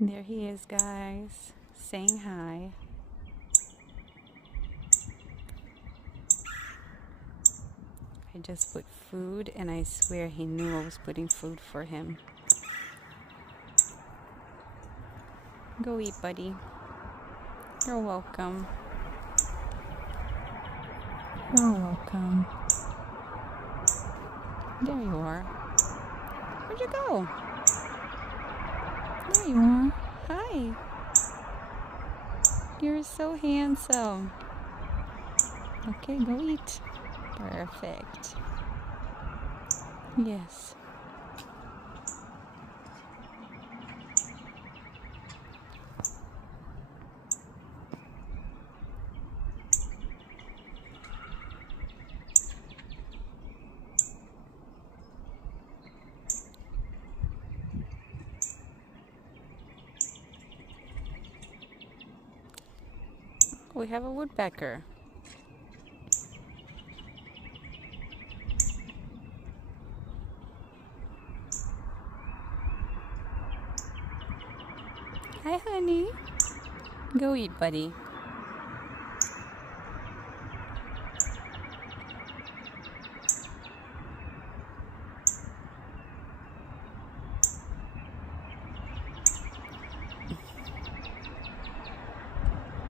There he is, guys, saying hi. I just put food, and I swear he knew I was putting food for him. Go eat, buddy. You're welcome. You're welcome. There you are. Where'd you go? There you are. Hi. You're so handsome. Okay, go eat. Perfect. Yes. We have a woodpecker. Hi, honey. Go eat, buddy.